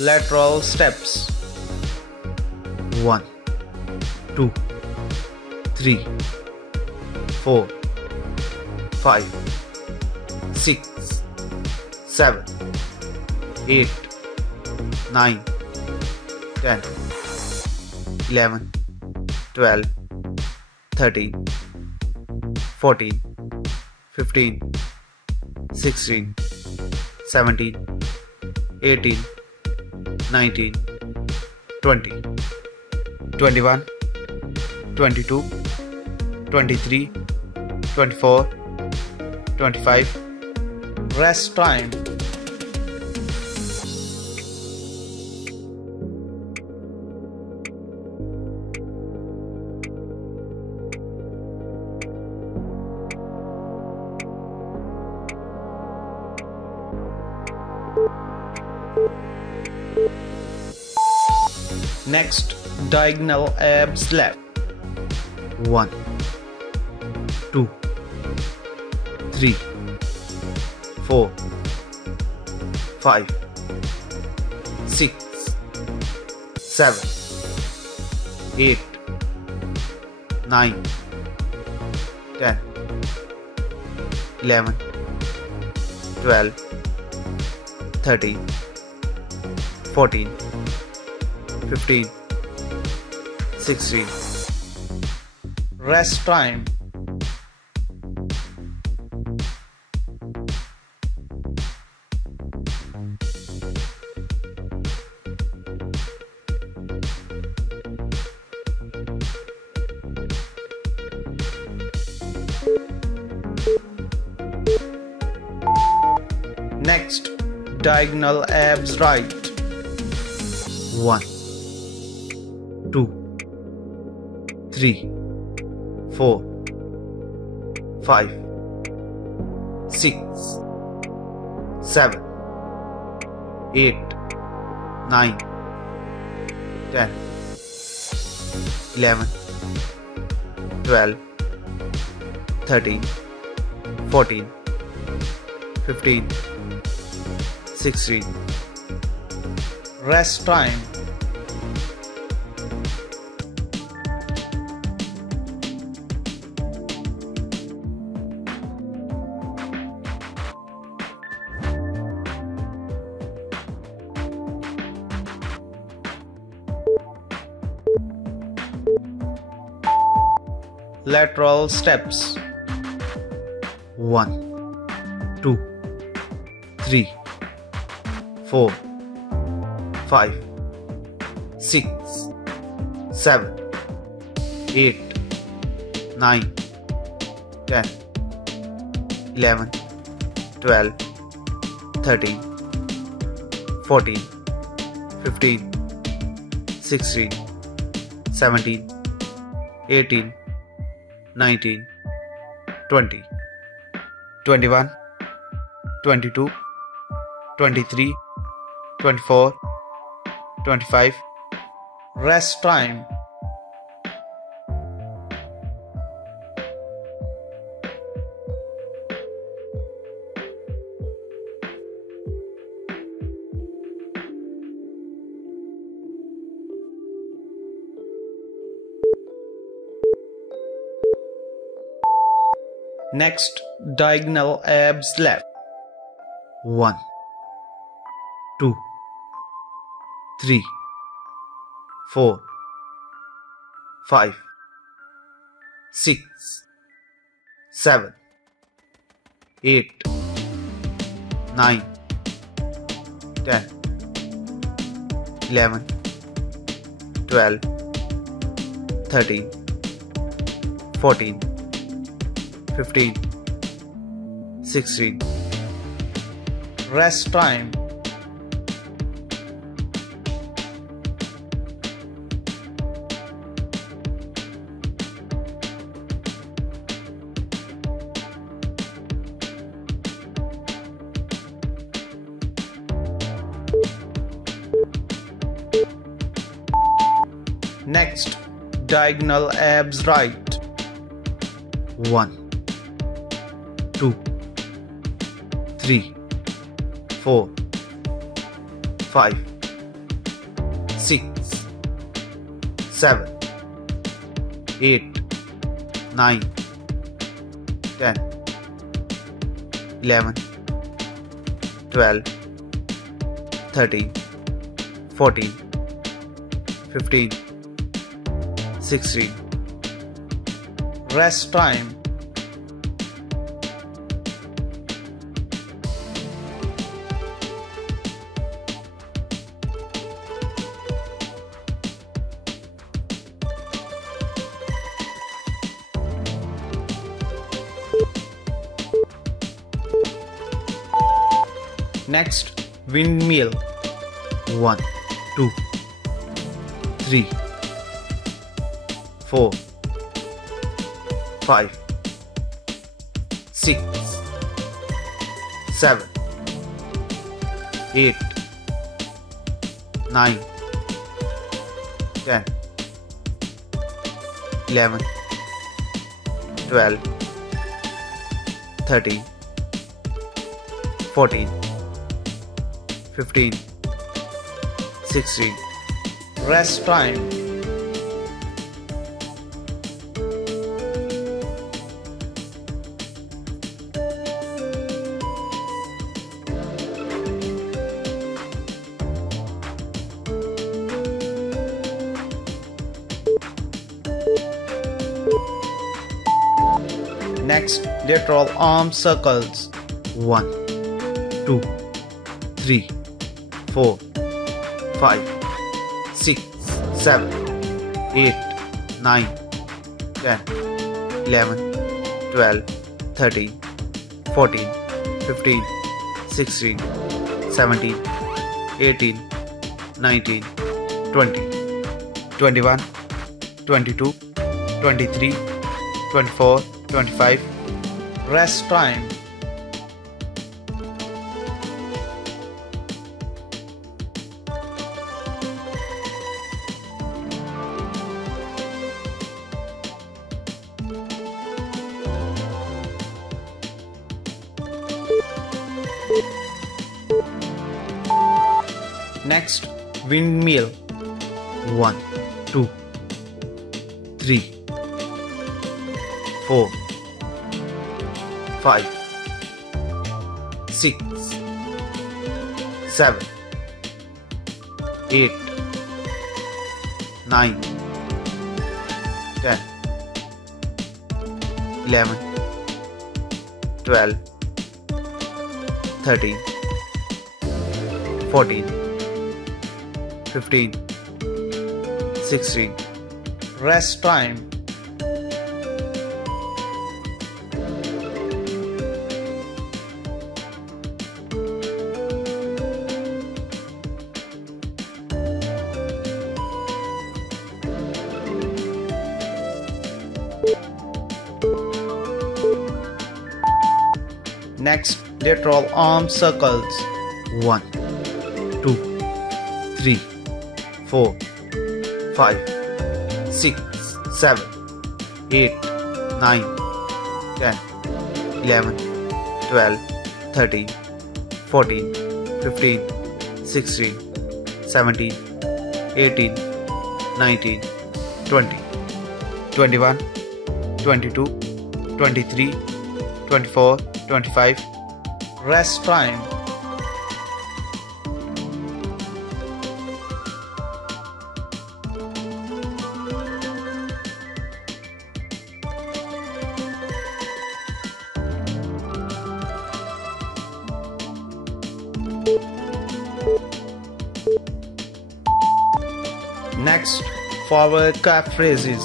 Lateral steps. 1, 2, 3, 4, 5, 6, 7, 8, 9, 10, 11, 12, 13, 14, 15, 16, 17, 18, 19, 20, 21, 22, 23, 24, 25. Rest time. Next, diagonal abs left. 1, 2, 3, 4, 5, 6, 7, 8, 9, 10, 11, 12, 13, 14, 15, 16. Rest time. Next, diagonal abs right. 1, 2, 3, 4, 5, 6, 7, 8, 9, 10, 11, 12, 13, 14, 15, 16. Rest time. Lateral steps. 1, 2, 3, 4, 5, 6, 7, 8, 9, 10, 11, 12, 13, 14, 15, 16, 17, 18, 19, 20, 21, 22, 23, 24, 25. Rest time. Next, diagonal abs left. 1, 2, 3, 4, 5, 6, 7, 8, 9, 10, 11, 12, 13, 14, 15, 16. Rest time. Next, diagonal abs right. 1, 2, 3, 4, 5, 6 7 8 9 10 11 12 13 14 15 16 Rest time. Next, windmill. 1 2 3 4 5 6 7 8 9 10 11 12 13 14 15 16 Rest time. Next, lateral arm circles. 1 2 3 4 5 6 7 8 9 10 11 12 13 14 15 16 17 18 19 20 21 22 23 24 25 Rest time. Next, windmill. 1 2 3 4 5 6 7 8 9 10 11 12 13 14 15 16 Rest time. Next, lateral arm circles. 1 2 3 4 5 6 7 8 9 10 11 12 13 14 15 16 17 18 19 20 21 22 23 24 25 Rest time. Next, forward calf raises.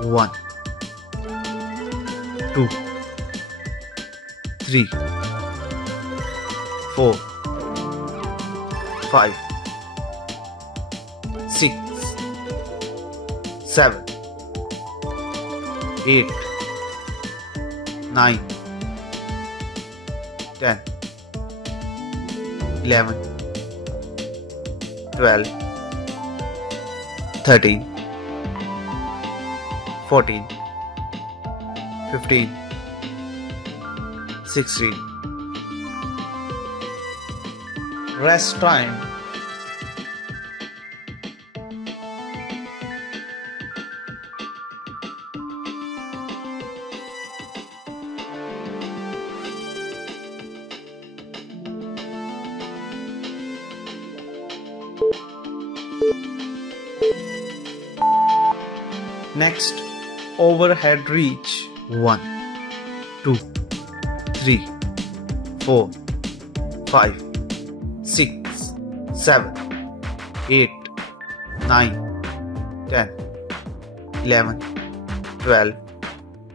1 2 3 4 5 6 7 8 9 10 11 12 13 14 15 16 Rest time. Next, overhead reach. 1, 2, 3, 4, 5, 6, 7, 8, 9, 10, 11, 12,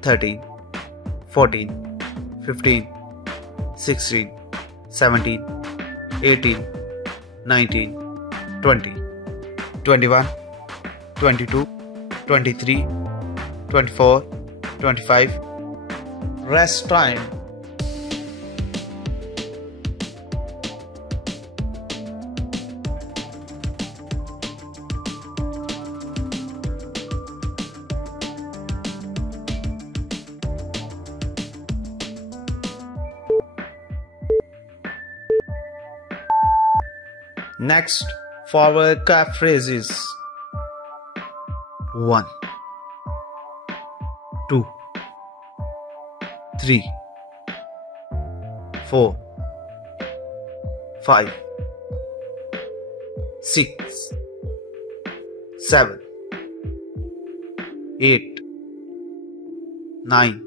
13, 14, 15, 16, 17, 18, 19, 20, 21, 22, 23, 24, 25. Rest time. Next, forward calf raises. 1, 2, 3, 4, 5, 6, 7, 8, 9,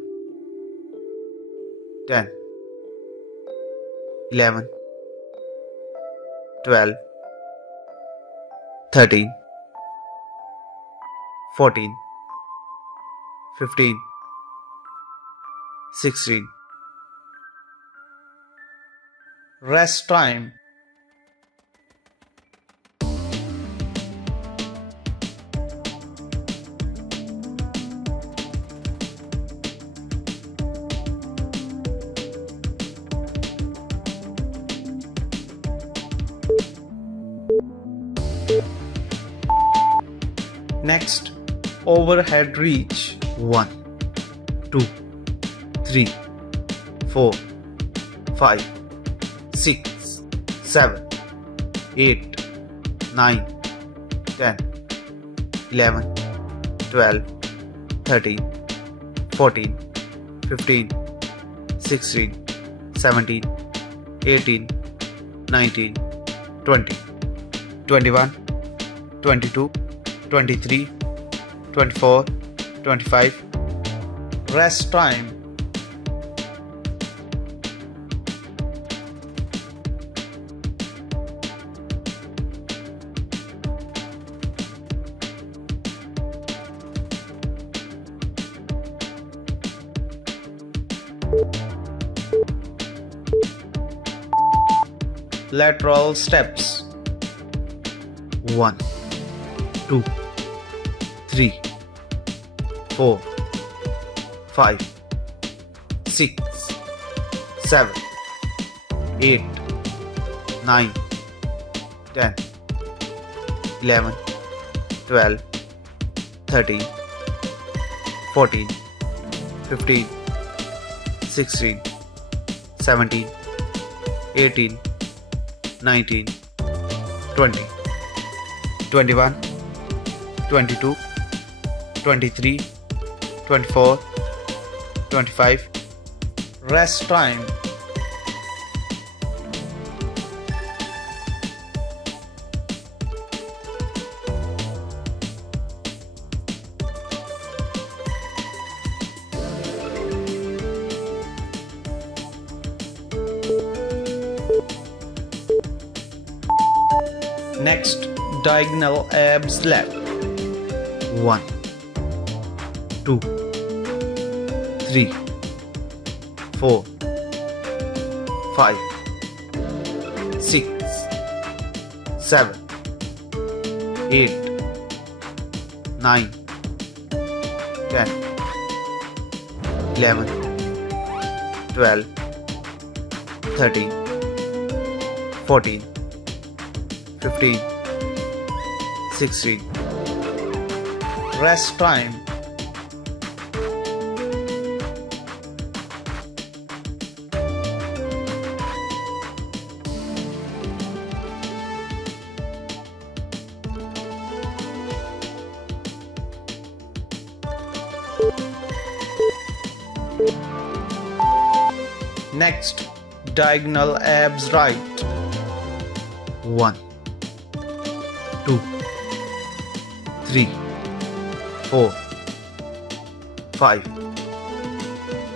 10, 11, 12, 13, 14, 15, 16. Rest time. Next, overhead reach. 1, 2, 3, 4, 5, 6, 7, 8, 9, 10, 11, 12, 13, 14, 15, 16, 17, 18, 19, 20, 21, 22, 23, 24, 25. Rest time. Lateral steps. 1, 2, 3, 4, 5, 6, 7, 8, 9, 10, 11, 12, 13, 14, 15, 16, 17, 18, 19, 20, 21, 22, 23, 24, 25. Rest time. Next, diagonal abs left. 1, 2, 3, 4, 5, 6, 7, 8, 9, 10, 11, 12, 13, 14, 15, 16. Rest time. Next, diagonal abs right. 1, 2, 3, 4, 5,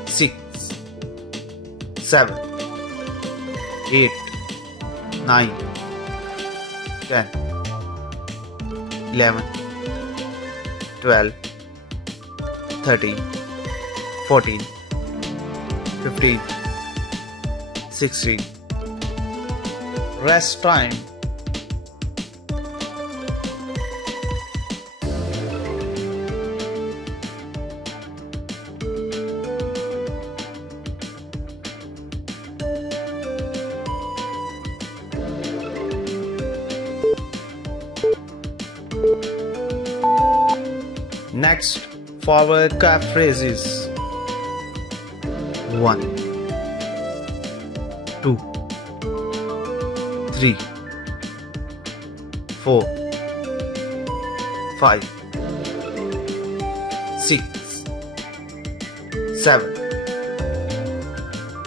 6, 7, 8, 9, 10, 11, 12, 13, 14, 15, 16. Rest time. Next, forward calf raises. 1, 2, 3, 4, 5, 6, 7,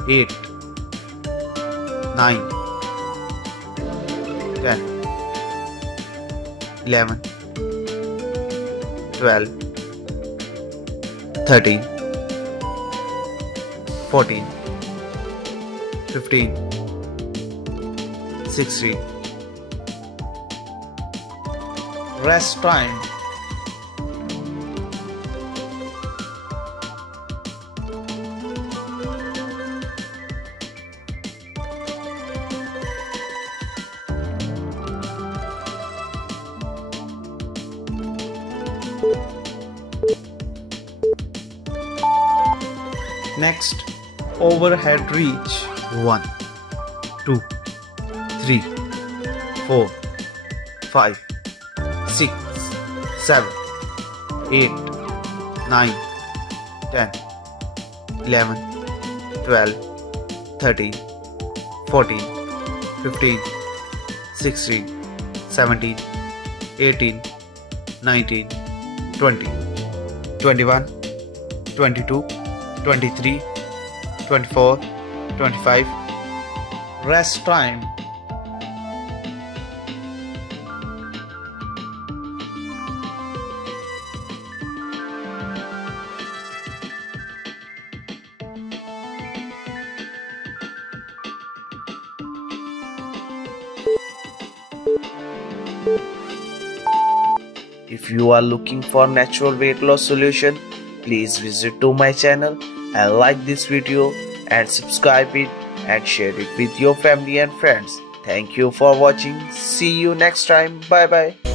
8, 9, 10, 11, 12, 13, 14, 15, 16. Rest time. Next, overhead reach. 1, 2, 3, 4, 5, 6, 7, 8, 9, 10, 11, 12, 13, 14, 15, 16, 17, 18, 19, 20, 21, 22, 23, 24, 25. Rest time. If you are looking for natural weight loss solution, please visit to my channel and like this video and subscribe it and share it with your family and friends. Thank you for watching. See you next time. Bye bye.